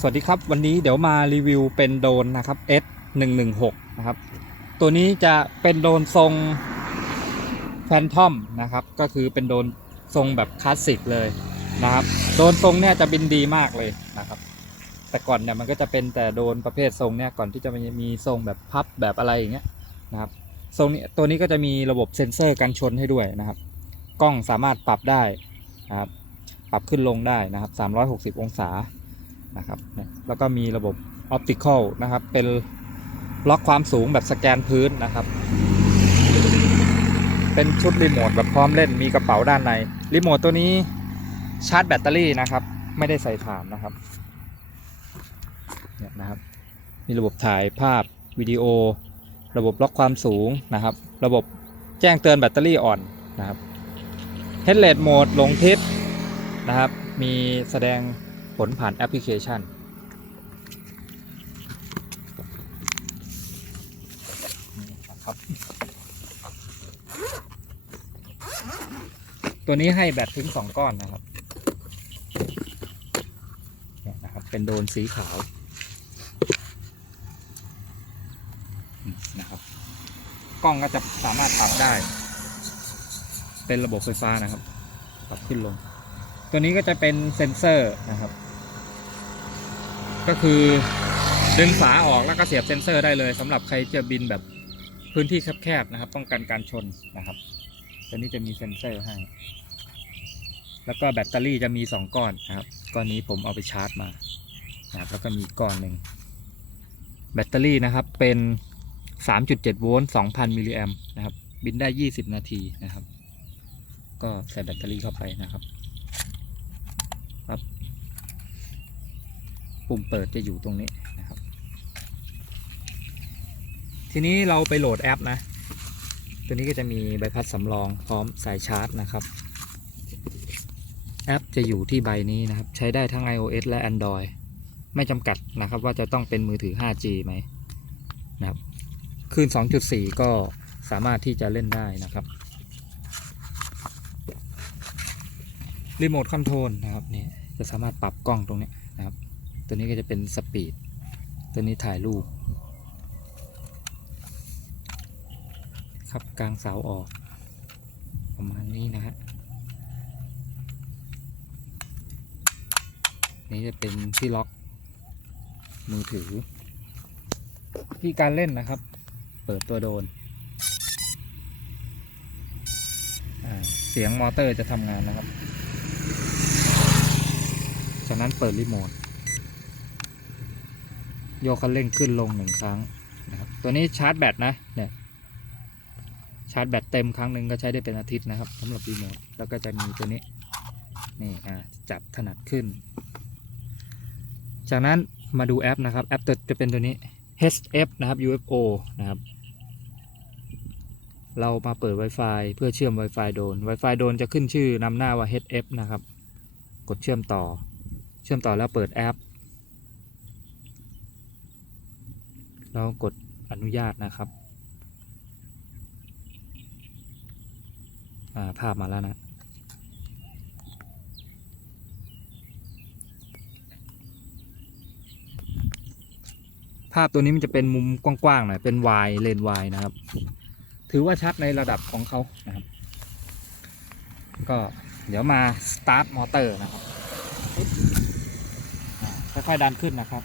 สวัสดีครับ วันนี้เดี๋ยวมารีวิวเป็นโดนนะครับ S 1 1 6นะครับ ตัวนี้จะเป็นโดนทรงแฟนทอมนะครับ ก็คือเป็นโดนทรงแบบคลาสสิกเลยนะครับ โดนทรงเนี่ยจะบินดีมากเลยนะครับ แต่ก่อนเนี่ยมันก็จะเป็นแต่โดนประเภททรงเนี่ยก่อนที่จะมีทรงแบบพับแบบอะไรอย่างเงี้ยนะครับทรงนี้ตัวนี้ก็จะมีระบบเซ็นเซอร์กันชนให้ด้วยนะครับ กล้องสามารถปรับได้นะครับ ปรับขึ้นลงได้นะครับ 360 องศา นะครับเนี่ยแล้วก็มีระบบออปติคอลนะครับ เป็นล็อกความสูงแบบสแกนพื้นนะครับ เป็นชุดรีโมทแบบพร้อมเล่นมีกระเป๋าด้านในรีโมทตัวนี้ชาร์จแบตเตอรี่นะครับ ไม่ได้ใส่ถ่านนะครับเนี่ยนะครับมีระบบถ่ายภาพวิดีโอ ระบบล็อกความสูงนะครับ ระบบแจ้งเตือนแบตเตอรี่อ่อนนะครับ Headlet Mode ลงทิศนะครับ มีแสดง ผลผ่านแอปพลิเคชันครับตัวนี้ให้แบตถึง2ก้อนนะครับเนี่ยนะครับ เป็นโดรนสีขาวนะครับ กล้องก็จะสามารถปรับได้ เป็นระบบไฟฟ้านะครับ ปรับขึ้นลง ตัวนี้ก็จะเป็นเซ็นเซอร์นะครับ ก็คือดึงฝาออกแล้วก็เสียบเซ็นเซอร์ได้เลยสำหรับใครจะบินแบบพื้นที่แคบๆนะครับป้องกันการชนนะครับตัวนี้จะมีเซ็นเซอร์ให้ แล้วก็แบตเตอรี่จะมี 2 ก้อนนะครับก้อนนี้ผมเอาไปชาร์จมานะครับแล้วก็มีก้อนหนึ่งแบตเตอรี่นะครับเป็น 3.7 โวลต์ 2,000 มิลลิแอมป์นะครับบินได้ 20 นาทีนะครับ ก็ใส่แบตเตอรี่เข้าไปนะครับ ปุ่มเปิดจะอยู่ตรงนี้นะครับ ทีนี้เราไปโหลดแอปนะ ตัวนี้ก็จะมีใบพัดสำรองพร้อมสายชาร์จนะครับ แอปจะอยู่ที่ใบนี้นะครับ ใช้ได้ทั้ง iOS และ Android ไม่จำกัดนะครับว่าจะต้องเป็นมือถือ 5G ไหมนะครับคลื่น 2.4 ก็สามารถที่จะเล่นได้นะครับรีโมทคอนโทรลนะครับนี่จะสามารถปรับกล้องตรงนี้ ตัวนี้ก็จะเป็นสปีด ตัวนี้ถ่ายรูป ครับกลางเสาออก ประมาณนี้นะฮะ นี่จะเป็นที่ล็อก มือถือ ที่การเล่นนะครับ เปิดตัวโดน เสียงมอเตอร์จะทำงานนะครับ จากนั้นเปิดรีโมท ยกคันเร่งขึ้นลงหนึ่งครั้งนะครับตัวนี้ชาร์จแบตนะเนี่ยชาร์จแบตเต็มครั้งหนึ่งก็ใช้ได้เป็นอาทิตย์นะครับสำหรับรีโมทแล้วก็จะมีตัวนี้นี่อ่าจับถนัดขึ้น จากนั้นมาดูแอปนะครับแอปตัวจะเป็นตัวนี้ HF นะครับ UFO นะครับ เรามาเปิด Wi-Fi เพื่อเชื่อม Wi-Fi โดน Wi-Fi โดนจะขึ้นชื่อนำหน้าว่า HF นะครับ กดเชื่อมต่อ เชื่อมต่อแล้วเปิดแอป เรากดอนุญาตนะครับาภาพมาแล้วนะ ภาพตัวนี้มันจะเป็นมุมกว้างๆหน่อยเป็นวายเลนวายนะครับ ถือว่าชัดในระดับของเขานะครับ ก็เดี๋ยวมาสตาร์ทมอเตอร์นะครับ ค่อยๆดันขึ้นนะครับ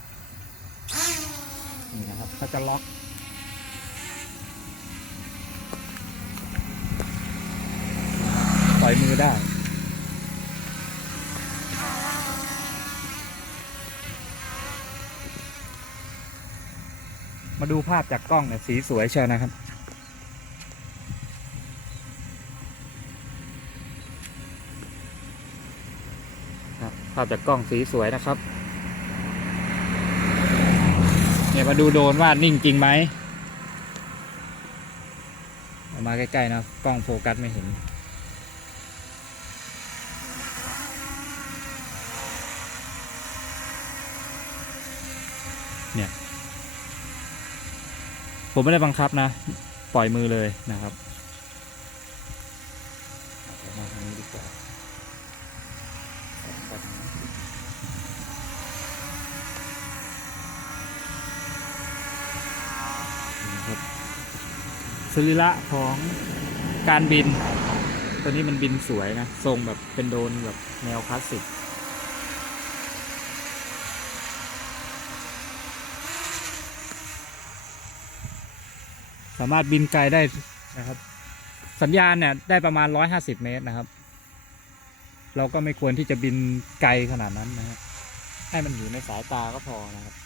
นี่นะครับก็จะล็อกปล่อยมือได้ มาดูภาพจากกล้องเนี่ยสีสวยเชียวนะครับครับภาพจากกล้องสีสวยนะครับ เนี่ยมาดูโดนว่านิ่งจริงไหมออกมาใกล้ๆนะกล้องโฟกัสไม่เห็น เนี่ย ผมไม่ได้บังคับนะ ปล่อยมือเลยนะครับเดี๋ยวมาทางนี้ดีกว่า ค สรีระของการบิน ตัวนี้มันบินสวยนะ ทรงแบบเป็นโดนแบบแนวคลาสสิกสามารถบินไกลได้นะครับ สัญญาณเนี่ยได้ประมาณ 150 เมตรนะครับ เราก็ไม่ควรที่จะบินไกลขนาดนั้นนะฮะให้มันอยู่ในสายตาก็พอนะครับ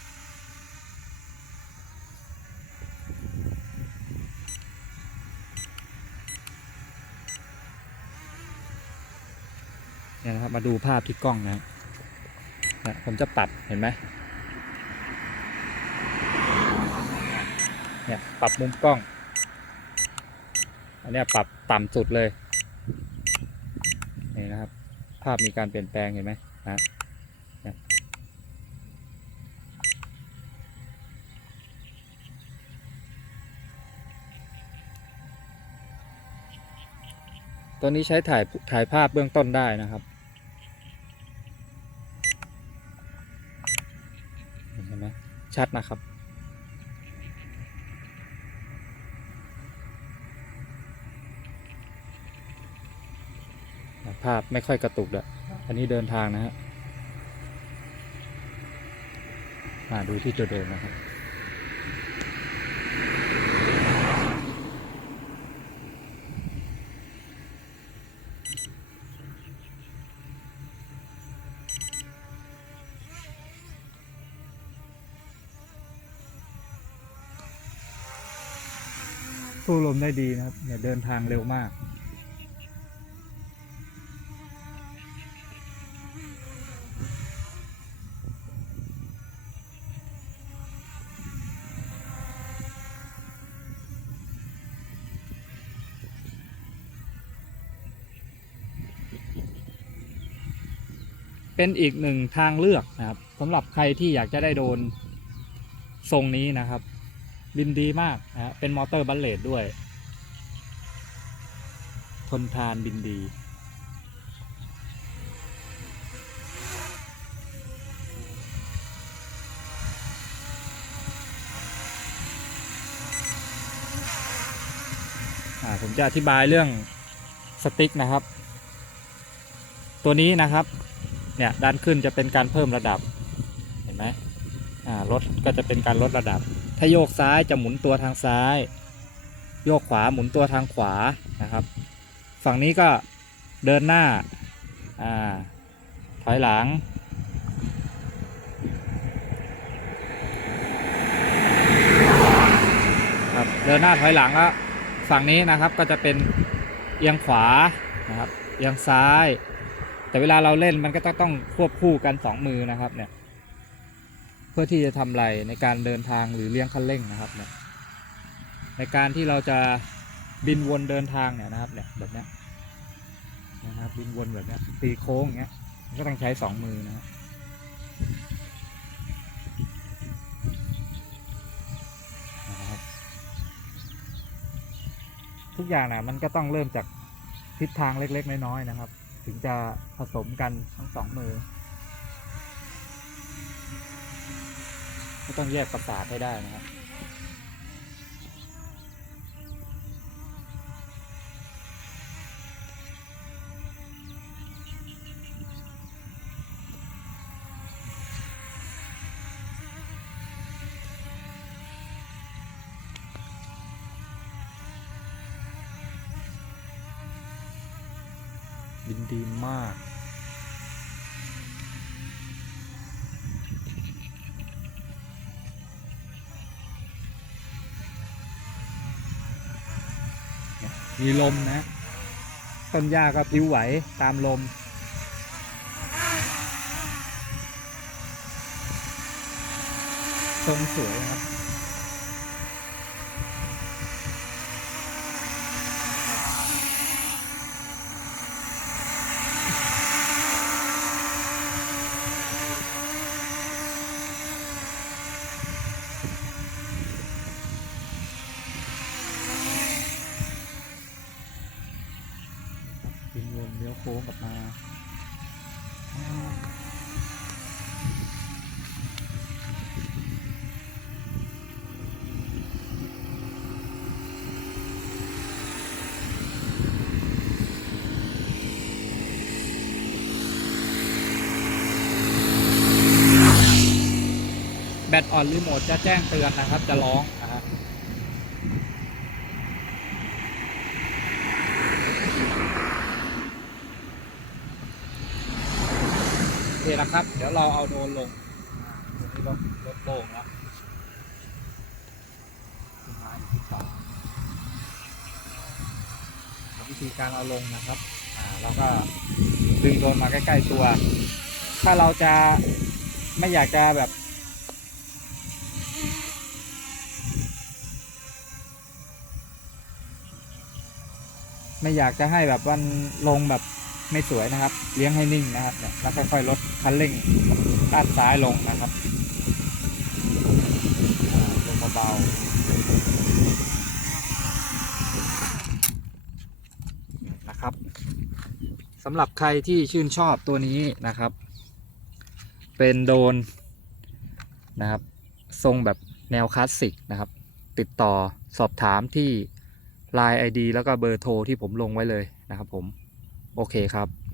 เนี่ยนะครับมาดูภาพที่กล้องนะครับนี่ยผมจะปรับเห็นไหมเนี่ยปรับมุมกล้อง อันนี้ปรับต่ำสุดเลยนี่นะครับ ภาพมีการเปลี่ยนแปลงเห็นไหมนะเนี่ยตัวนี้ใช้ถ่ายถ่ายภาพเบื้องต้นได้นะครับ เห็นไหม ชัดนะครับ ภาพไม่ค่อยกระตุกเลยอันนี้เดินทางนะฮะมาดูที่จุดเดินนะครับ สู้ลมได้ดีนะครับ เนี่ยเดินทางเร็วมากเป็นอีกหนึ่งทางเลือกนะครับสำหรับใครที่อยากจะได้โดนทรงนี้นะครับ บินดีมากนะเป็นมอเตอร์บัลเลตด้วย ทนทานบินดีผมจะอธิบายเรื่องสติ๊กนะครับ ตัวนี้นะครับ เนี่ยด้านขึ้นจะเป็นการเพิ่มระดับ เห็นไหมอ่ารถก็จะเป็นการลดระดับ ถ้าโยกซ้ายจะหมุนตัวทางซ้าย โยกขวาหมุนตัวทางขวานะครับ ฝั่งนี้ก็เดินหน้าอ่าถอยหลัง ครับเดินหน้าถอยหลังแล้วฝั่งนี้นะครับก็จะเป็นเอียงขวานะครับเอียงซ้าย แต่เวลาเราเล่นมันก็ต้องควบคู่กันสองมือนะครับเนี่ย พื่อที่จะทำไรในการเดินทางหรือเลี้ยงคันเร่งนะครับเนี่ยในการที่เราจะบินวนเดินทางเนี่ยนะครับเนี่ยแบบนี้นะครับบินวนแบบนี้ตีโค้งอย่างเงี้ยก็ต้องใช้สองมือนะครับทุกอย่างนะมันก็ต้องเริ่มจากทิศทางเล็ก ๆ น้อยๆนะครับ ถึงจะผสมกันทั้งสองมือ ก็ต้องแยกประสาทให้ได้นะครับบินดีมาก มีลมนะต้นหญ้าก็พลิ้วไหวตามลม ทรงสวยนะครับ บินวนเลี้ยวโค้งกลับมา แบ ตอ่อนรีโมทจะแจ้งเตือนนะครับ จะร้องนะฮะโอเคนะครับ เดี๋ยวเราเอาโดนลงตรงนี้รถโล่งแล้วขึ้นมาอยู่ที่ต่อวิธีการเอาลงนะครับอ่าแล้วก็ดึงโดนมาใกล้ ๆ ตัว ถ้าเราจะไม่อยากจะแบบ ไม่อยากจะให้แบบวันลงแบบไม่สวยนะครับ เลี้ยงให้นิ่งนะครับแล้วค่อยๆลดคันเร่งด้านซ้ายลงนะครับลงเบาๆนะครับสำหรับใครที่ชื่นชอบตัวนี้นะครับ เป็นโดนนะครับ ทรงแบบแนวคลาสสิกนะครับ ติดต่อสอบถามที่ Line ID แล้วก็เบอร์โทรที่ผมลงไว้เลยนะครับผม โอเคครับ